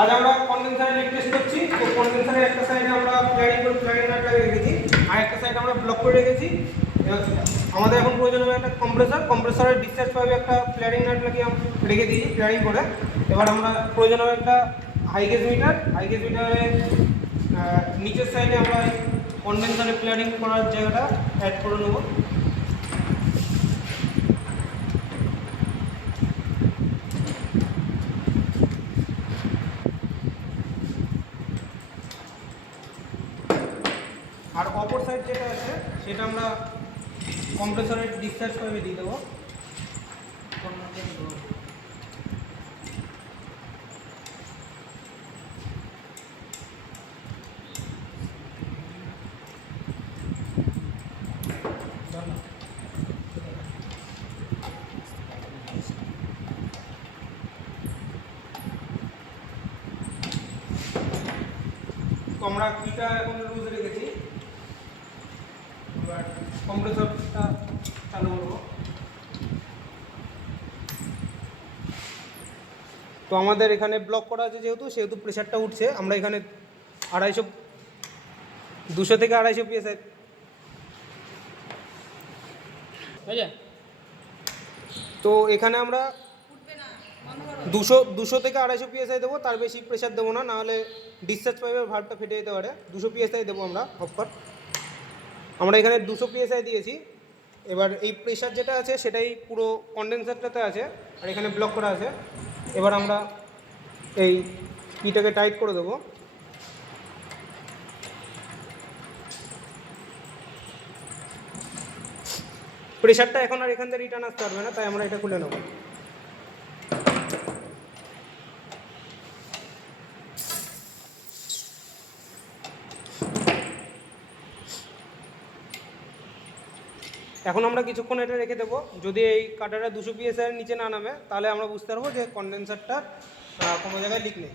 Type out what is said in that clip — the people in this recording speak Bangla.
আজ আমরা কন্ডেন্সারে লিক টেস্ট করছি। তো কন্ডেন্সারের একটা সাইডে আমরা প্ল্যানিং করে প্ল্যানিং লাগিয়ে রেখেছি। আর একটা সাইডে আমরা ব্লক করে রেখেছি। আমাদের এখন প্রয়োজন হবে একটা কম্প্রেসার কম্প্রেসারের ডিসচার্জ পাবে একটা প্ল্যানিং নাট লাগিয়ে রেখে দিয়েছি প্ল্যানিং করে। এবার আমরা প্রয়োজন হবে একটা হাইগেজ মিটার হাইগেজ মিটারে নিচের সাইডে আমরা কন্ডেন্সারে প্ল্যানিং করার জায়গাটা অ্যাড করে নেব। আর অপর সাইড যেটা আছে, সেটা আমরা কম্প্রেসরের ডিসচার্জ করে দিয়ে দেবো। তো আমরা কিটা এখন লুজ রেখেছি? এবার কম্প্রেসরটা চালু করব। তো আমাদের এখানে ব্লক করা আছে যেহেতু সেহেতু প্রেশারটা উঠছে। আমরা এখানে আড়াইশো দুশো থেকে আড়াইশো পিএসআই তো এখানে আমরা দুশো দুশো থেকে আড়াইশো পিএসআই দেবো তার বেশি প্রেশার দেবো না নাহলে ডিসচার্জ পাইপের ভাল্বটা ফেটে যেতে পারে। দুশো পিএসআই দেবো আমরা অফকট আমরা এখানে দুশো পিএসআই দিয়েছি। এবার এই প্রেশার যেটা আছে, সেটাই পুরো কন্ডেন্সারটাতে আছে আর এখানে ব্লক করা আছে। এবার আমরা এই কিটাকে টাইট করে দেবো। প্রেশারটা এখন আর এখান থেকে রিটার্ন আসতে পারবে না, তাই আমরা এটা খুলে নেব। এখন আমরা কিছুক্ষণ এটা রেখে দেবো। যদি এই কাটাটা দুশো পিএসআই নিচে না নামে, তাহলে আমরা বুঝতে পারব যে কনডেন্সারটা কোনো জায়গায় লিক নেই।